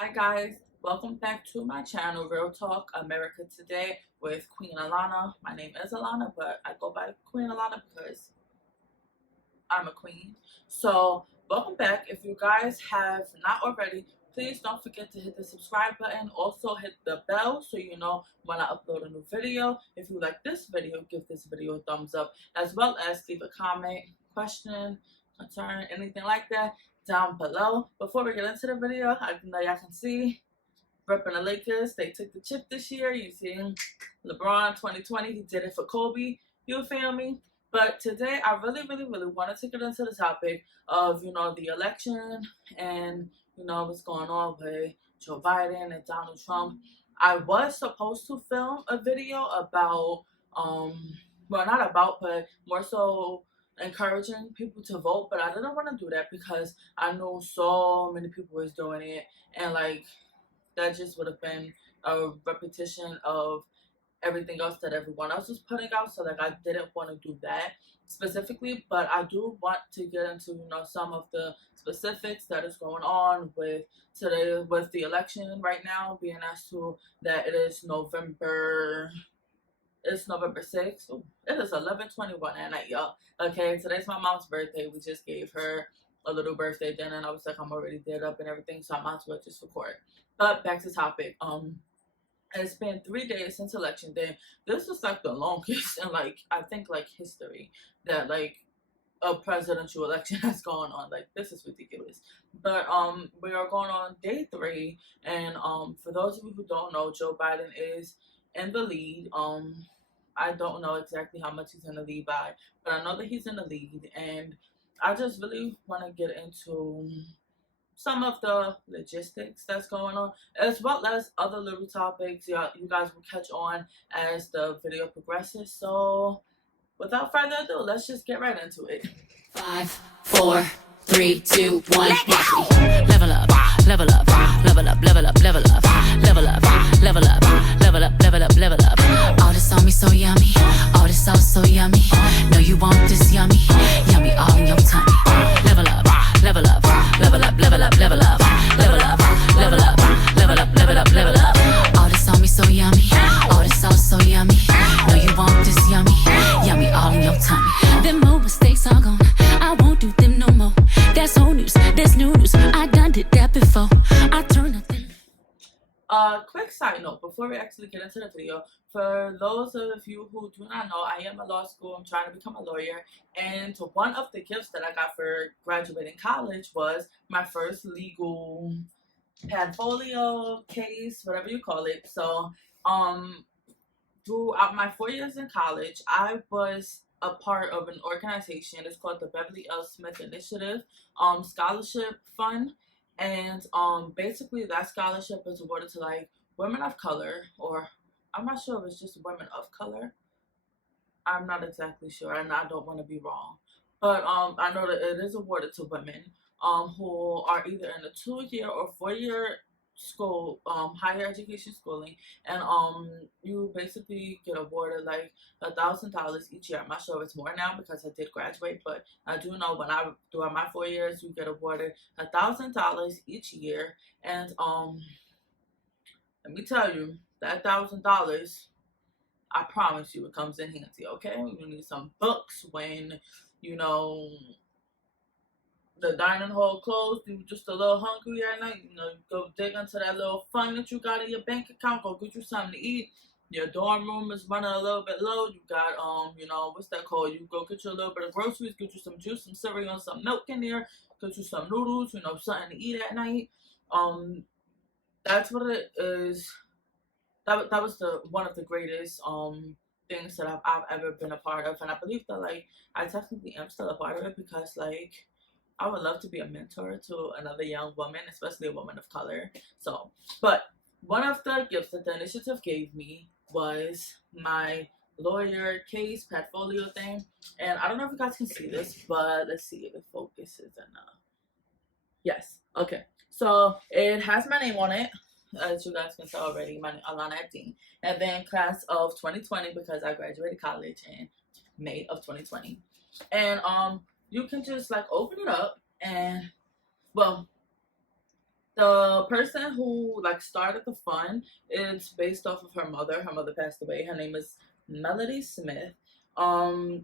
Hi guys, welcome back to my channel, Real Talk America Today with Queen Alana. My name is Alana, but I go by Queen Alana because I'm a queen. So welcome back. If you guys have not already, please don't forget to hit the subscribe button. Also hit the bell so you know when I upload a new video. If you like this video, give this video a thumbs up, as well as leave a comment, question, concern, anything like that down below. Before we get into the video, I know y'all can see repping the Lakers. They took the chip this year. You see LeBron 2020, he did it for Kobe. You feel me? But today I really wanted to get into the topic of, the election and, what's going on with Joe Biden and Donald Trump. I was supposed to film a video about, well, not about, but more so encouraging people to vote, but I didn't want to do that because I know so many people was doing it, and like that just would have been a repetition of everything else that everyone else was putting out. So like I didn't want to do that specifically, but I do want to get into some of the specifics that is going on with today, with the election right now, being as to that it's November 6th. Ooh, it is 11:21 at night, y'all. Okay, today's my mom's birthday. We just gave her a little birthday dinner, and I was like, I'm already dead up and everything, so I might as well just record. But back to topic. It's been 3 days since election day. This is like the longest in I think history that a presidential election has gone on. Like, this is ridiculous. But we are going on day 3, and for those of you who don't know, Joe Biden is in the lead. I don't know exactly how much he's in the lead by, but I know that he's in the lead, and I just really want to get into some of the logistics that's going on, as well as other little topics. Yeah, you guys will catch on as the video progresses. So, without further ado, let's just get right into it. 5, 4, 3, 2, 1. Level up, level up, level up, level up, level up, level up, level up, level up, level up, level up. All this on me so yummy, all this sauce so yummy. No, you want this yummy, yummy all in your tummy. Level up, level up, level up, level up, level up, level up, level up, level up, level up, level up. All this on me so yummy, all this sauce so yummy. No, you want this yummy, yummy all in your tummy. Them old mistakes are gone, I won't do them no more. That's old news, that's new news. I done did that before. I turn nothing. Quick side note before we actually get into the video. For those of you who do not know, I am in law school. I'm trying to become a lawyer, and one of the gifts that I got for graduating college was my first legal portfolio case, whatever you call it. So, throughout my 4 years in college, I was a part of an organization. It's called the Beverly L. Smith Initiative Scholarship Fund, and basically that scholarship is awarded to women of color, or I'm not sure if it's just women of color. I'm not exactly sure, and I don't want to be wrong, but I know that it is awarded to women who are either in a 2-year or 4-year school, higher education schooling, and you basically get awarded $1,000 each year. I'm not sure if it's more now because I did graduate, but I do know when I throughout my 4 years, you get awarded $1,000 each year, and let me tell you, that $1,000, I promise you, it comes in handy. Okay, you need some books when the dining hall closed, you just a little hungry at night, you go dig into that little fund that you got in your bank account, go get you something to eat. Your dorm room is running a little bit low. You got what's that called? You go get you a little bit of groceries, get you some juice, some cereal, some milk in there, get you some noodles, something to eat at night. That's what it is. That was one of the greatest things that I've ever been a part of, and I believe that I technically am still a part of it because I would love to be a mentor to another young woman, especially a woman of color. So, but one of the gifts that the initiative gave me was my lawyer case portfolio thing. And I don't know if you guys can see this, but let's see if it focuses enough. Yes. Okay. So it has my name on it, as you guys can tell already. My name Alana Dean, and then class of 2020 because I graduated college in May of 2020, and you can just open it up, and well, The person who like started the fund is based off of her mother. Her mother passed away. Her name is Melody Smith.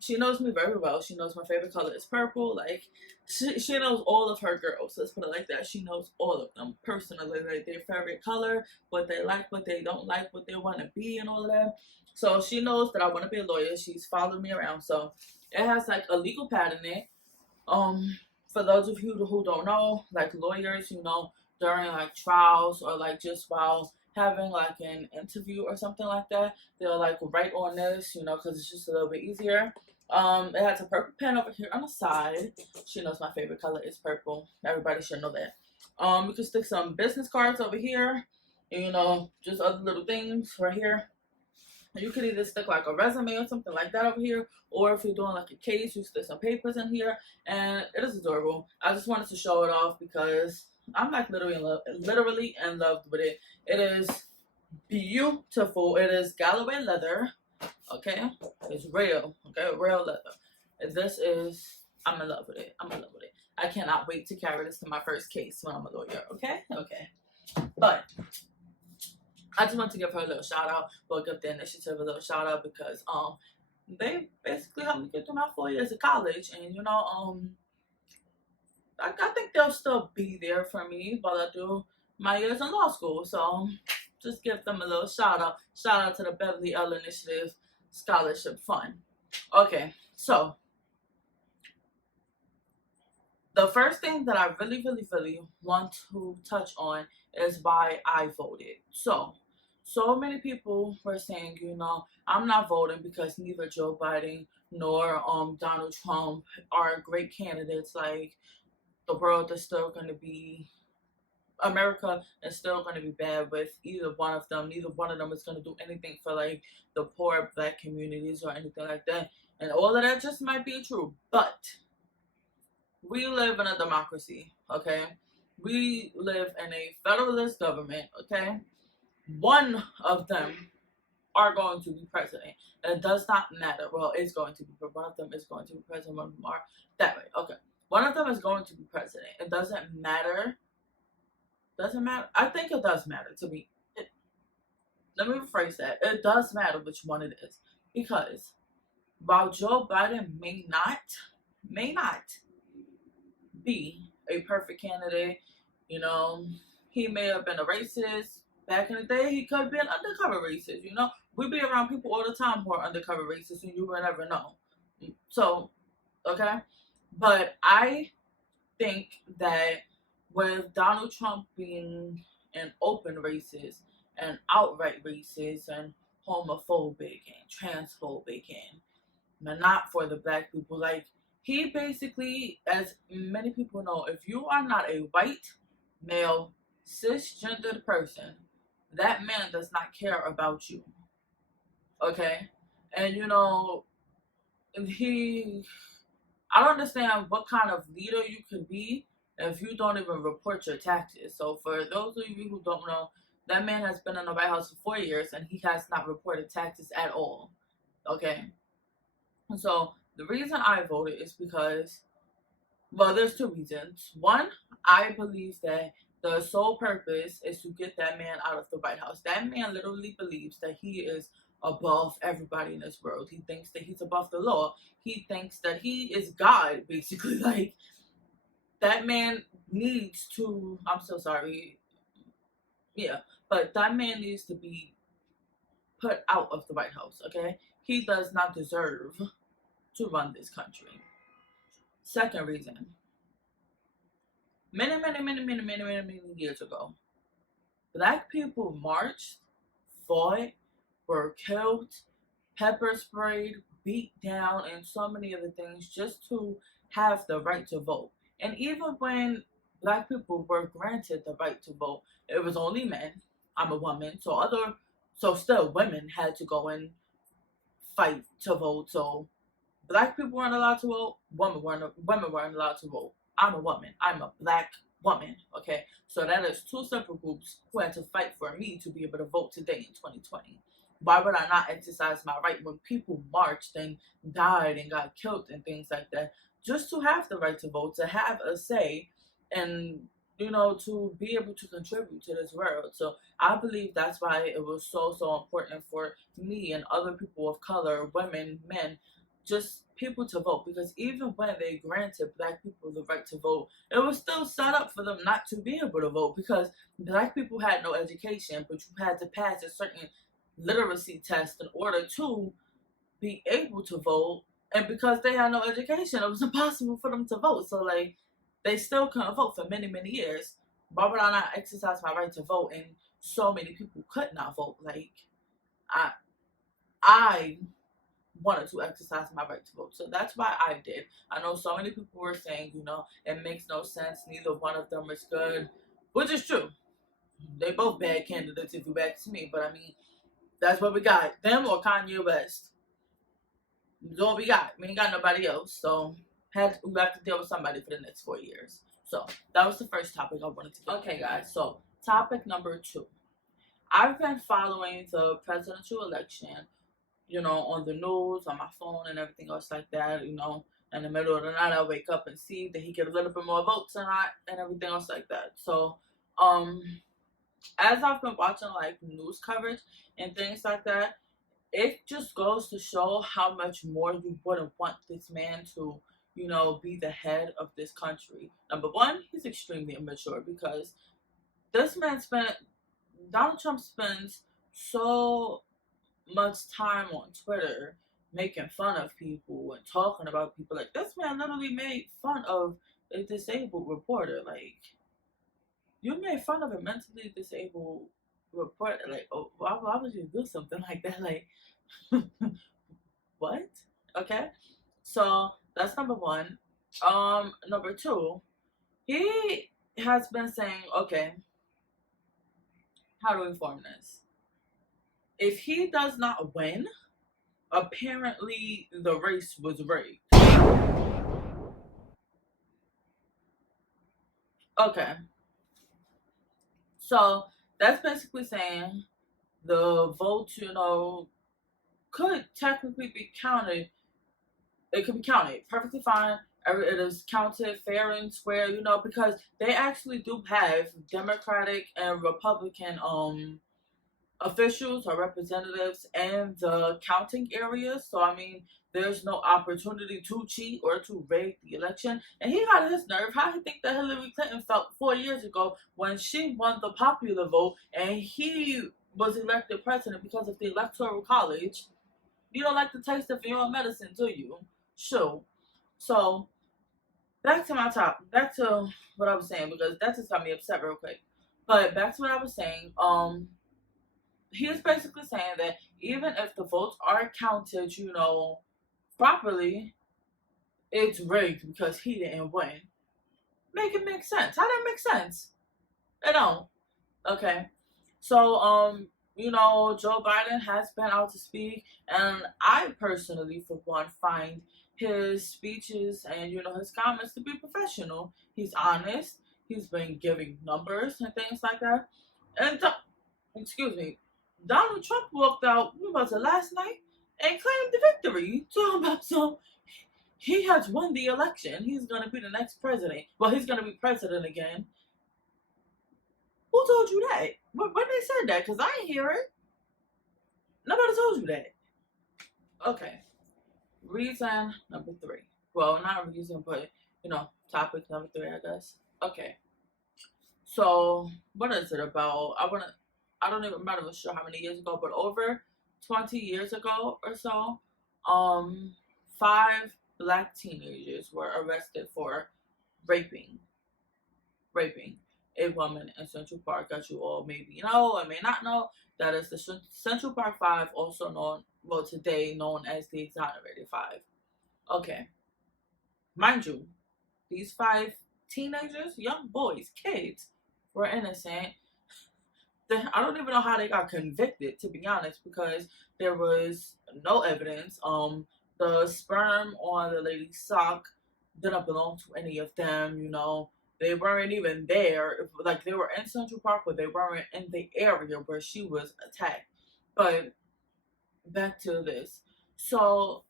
She knows me very well. She knows my favorite color is purple. Like she knows all of her girls. Let's put it like that. She knows all of them personally, like their favorite color, what they like, what they don't like, what they want to be, and all of that. So she knows that I want to be a lawyer. She's followed me around. So it has like a legal pad in it. For those of you who don't know, like lawyers, during like trials or like just while having like an interview or something like that, they'll like write on this, because it's just a little bit easier. It has a purple pen over here on the side. She knows my favorite color is purple. Everybody should know that. You can stick some business cards over here, and, just other little things right here. You could either stick like a resume or something like that over here, or if you're doing like a case, you stick some papers in here, and it is adorable. I just wanted to show it off because I'm like literally in love with it. It is beautiful. It is Galloway leather. Okay, it's real. Okay, real leather. And this is, I'm in love with it. I'm in love with it. I cannot wait to carry this to my first case when I'm a lawyer. Okay, but I just want to give her a little shout out, or give the initiative a little shout out because they basically helped me get through my 4 years of college, and I think they'll still be there for me while I do my years in law school. So just give them a little shout out. Shout out to the Beverly L Initiative Scholarship Fund. Okay, so the first thing that I really, really, really want to touch on is why I voted. So many people were saying, I'm not voting because neither Joe Biden nor Donald Trump are great candidates. Like, the world is still going to be, America is still going to be bad with either one of them. Neither one of them is going to do anything for like the poor black communities or anything like that. And all of that just might be true. But we live in a democracy, okay? We live in a federalist government, okay? One of them are going to be president. It does not matter. Well, it's going to be, but one of them is going to be president. One of them are that way. Okay. One of them is going to be president. It doesn't matter. Doesn't matter. I think it does matter to me. Let me rephrase that. It does matter which one it is. Because while Joe Biden may not be a perfect candidate, he may have been a racist. Back in the day, he could have been undercover racist, We be around people all the time who are undercover racist, and you will never know. So, okay? But I think that with Donald Trump being an open racist and outright racist and homophobic and transphobic and not for the black people, like, he basically, as many people know, if you are not a white, male, cisgendered person, that man does not care about you. Okay? And I don't understand what kind of leader you could be if you don't even report your taxes. So for those of you who don't know, that man has been in the White House for 4 years and he has not reported taxes at all. Okay? So the reason I voted is because, well, there's two reasons. One, I believe that the sole purpose is to get that man out of the White House. That man literally believes that he is above everybody in this world. He thinks that he's above the law. He thinks that he is God, basically. Like, that man needs to, I'm so sorry. Yeah, but that man needs to be put out of the White House, okay? He does not deserve to run this country. Second reason. Many years ago, black people marched, fought, were killed, pepper sprayed, beat down, and so many other things just to have the right to vote. And even when black people were granted the right to vote, it was only men. I'm a woman, so still women had to go and fight to vote. So black people weren't allowed to vote, women weren't allowed to vote. I'm a woman. I'm a black woman, okay? So that is two separate groups who had to fight for me to be able to vote today in 2020. Why would I not exercise my right when people marched and died and got killed and things like that, just to have the right to vote, to have a say in, to be able to contribute to this world. So I believe that's why it was so important for me and other people of color, women, men, just people to vote. Because even when they granted black people the right to vote, it was still set up for them not to be able to vote because black people had no education, but you had to pass a certain literacy test in order to be able to vote. And because they had no education, it was impossible for them to vote. So like they still couldn't vote for many years. Why would I not exercise my right to vote? And so many people could not vote. Like I I wanted to exercise my right to vote. So that's why I did. I know so many people were saying, it makes no sense. Neither one of them is good, which is true. They both bad candidates if you ask me. But I mean, that's what we got. Them or Kanye West. That's all we got. We ain't got nobody else. So we have to deal with somebody for the next 4 years. So that was the first topic I wanted to get. Okay, guys. So topic number 2. I've been following the presidential election, on the news, on my phone, and everything else like that. In the middle of the night, I wake up and see that he get a little bit more votes than I, and everything else like that. So, as I've been watching like news coverage and things like that, it just goes to show how much more you wouldn't want this man to, be the head of this country. Number one, he's extremely immature because this man Donald Trump spends so much time on Twitter making fun of people and talking about people. Like, this man literally made fun of a disabled reporter. Like, you made fun of a mentally disabled reporter. Like, oh, why would you do something like that? Like, what? Okay. So that's number one. Number 2, he has been saying, okay, how do we form this? If he does not win, apparently the race was rigged. Okay. So that's basically saying the vote, could technically be counted. It could be counted perfectly fine. It is counted fair and square, because they actually do have Democratic and Republican officials or representatives in the counting areas. So I mean, there's no opportunity to cheat or to rig the election. And he got his nerve. How he think that Hillary Clinton felt 4 years ago when she won the popular vote and he was elected president because of the electoral college? You don't like the taste of your own medicine, do you? Sure. So back to what I was saying, because that just got me upset real quick. But back to what I was saying. He is basically saying that even if the votes are counted, properly, it's rigged because he didn't win. Make it make sense. How that make sense? It don't. Okay. So, Joe Biden has been out to speak, and I personally, for one, find his speeches and, his comments to be professional. He's honest. He's been giving numbers and things like that. And, excuse me, Donald Trump walked out, what was it, last night, and claimed the victory. Talking about he has won the election. He's going to be the next president. Well, he's going to be president again. Who told you that? When they said that? Because I ain't hear it. Nobody told you that. Okay. Reason number 3. Well, not reason, but, topic number 3, I guess. Okay. So, what is it about? I don't even remember sure how many years ago, but over 20 years ago or so, 5 black teenagers were arrested for raping a woman in Central Park. As you all maybe know or may not know, that is the Central Park 5, also known, today known as the Exonerated 5. Okay. Mind you, these 5 teenagers, young boys, kids, were innocent. I don't even know how they got convicted, to be honest, because there was no evidence. The sperm on the lady's sock didn't belong to any of them. They weren't even there. Like, they were in Central Park, but they weren't in the area where she was attacked. But back to this. So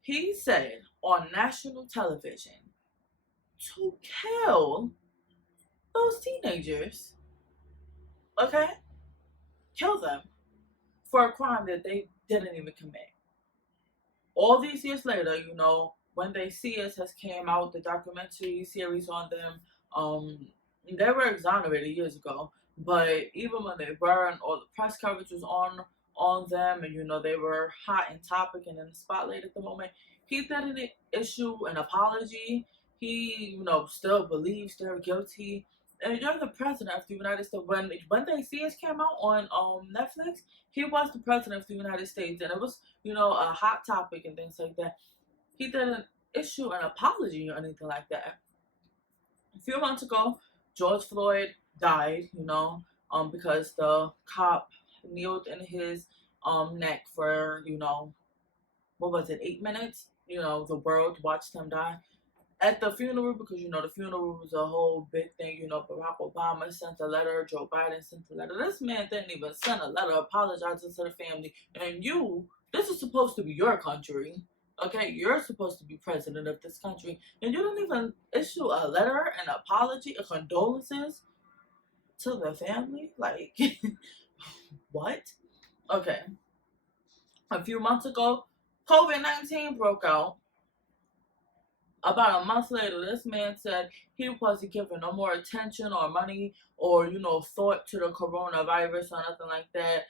he said on national television, to kill those teenagers, okay? Kill them for a crime that they didn't even commit. All these years later, when They See Us has came out, the documentary series on them, they were exonerated years ago. But even when they were, and all the press coverage was on them, and they were hot and topic and in the spotlight at the moment, he didn't issue an apology. He, still believes they're guilty. And you're the president of the United States. When They See Us came out on Netflix, he was the president of the United States, and it was a hot topic and things like that. He didn't issue an apology or anything like that. A few months ago, George Floyd died, because the cop kneeled in his neck for, what was it, 8 minutes? The world watched him die. At the funeral, because the funeral was a whole big thing. Barack Obama sent a letter, Joe Biden sent a letter. This man didn't even send a letter apologizing to the family. And this is supposed to be your country. Okay, you're supposed to be president of this country, and you don't even issue a letter, an apology, a condolences to the family. Like, what? Okay. A few months ago, COVID-19 broke out. About a month later, this man said he wasn't giving no more attention or money or, thought to the coronavirus or nothing like that.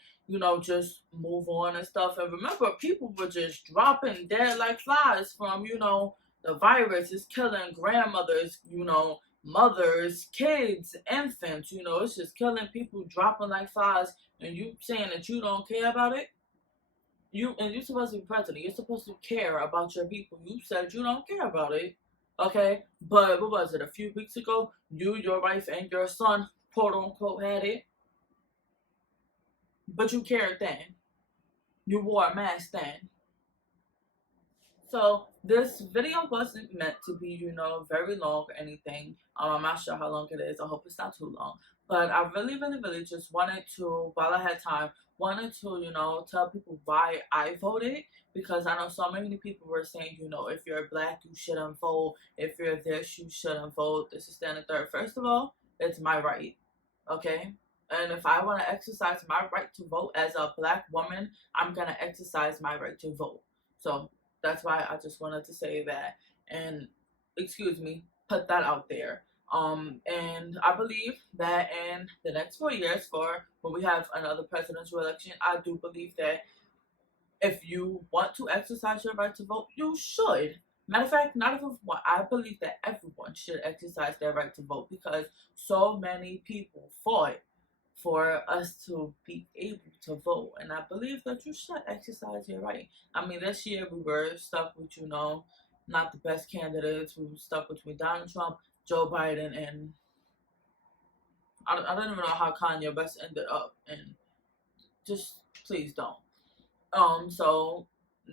Just move on and stuff. And remember, people were just dropping dead like flies from, the virus is killing grandmothers, mothers, kids, infants. It's just killing people, dropping like flies. And you saying that you don't care about it? You're supposed to be president. You're supposed to care about your people. You said you don't care about it, okay? But what was it? A few weeks ago, you, your wife, and your son, quote unquote, had it. But you cared then. You wore a mask then. So this video wasn't meant to be, very long or anything. I'm not sure how long it is. I hope it's not too long. But I really, really, really just wanted to, while I had time, wanted to, tell people why I voted. Because I know so many people were saying, if you're black, you shouldn't vote. If you're this, you shouldn't vote. This is that and the third. First of all, it's my right. Okay? And if I want to exercise my right to vote as a black woman, I'm going to exercise my right to vote. So that's why I just wanted to say that and, put that out there. And I believe that in the next 4 years, for when we have another presidential election, I do believe that if you want to exercise your right to vote, you should. Matter of fact, not everyone. I believe that everyone should exercise their right to vote because so many people fought for us to be able to vote. And I believe that you should exercise your right. I mean, this year we were stuck with, not the best candidates. We were stuck between Donald Trump, Joe Biden, and I don't even know how Kanye West ended up. And just please don't. So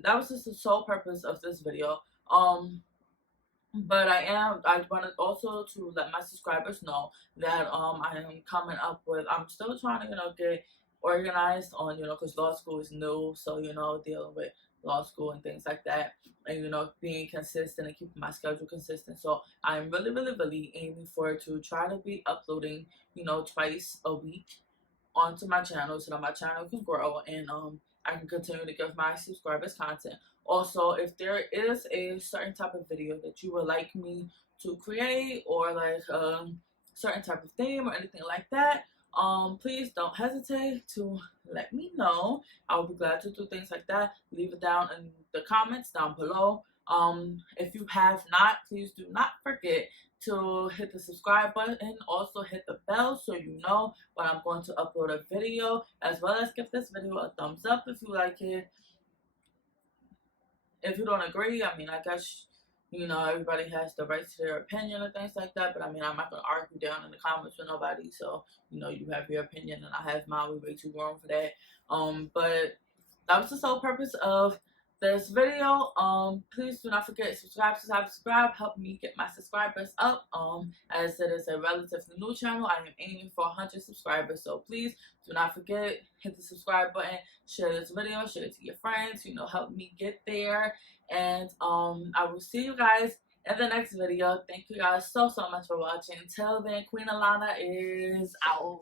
that was just the sole purpose of this video. But I wanted also to let my subscribers know that I am coming up with, I'm still trying to, get organized on, because law school is new, so, dealing with law school and things like that, and, being consistent and keeping my schedule consistent. So I'm really, really, really aiming for it to try to be uploading, twice a week onto my channel so that my channel can grow and I can continue to give my subscribers content. Also, if there is a certain type of video that you would like me to create or like a certain type of theme or anything like that, please don't hesitate to let me know. I will be glad to do things like that. Leave it down in the comments down below. If you have not, please do not forget to hit the subscribe button, also hit the bell so you know when I'm going to upload a video, as well as give this video a thumbs up if you like it. If you don't agree, I mean, I guess, everybody has the right to their opinion and things like that, but I mean, I'm not going to argue down in the comments with nobody, so, you have your opinion and I have mine. We're way too grown for that. But that was the sole purpose of this video. Please do not forget to subscribe, help me get my subscribers up. As it is a relatively new channel, I am aiming for 100 subscribers, so please do not forget, hit the subscribe button, share this video, share it to your friends, help me get there. And I will see you guys in the next video. Thank you guys so much for watching. Till then, Queen Alana is out.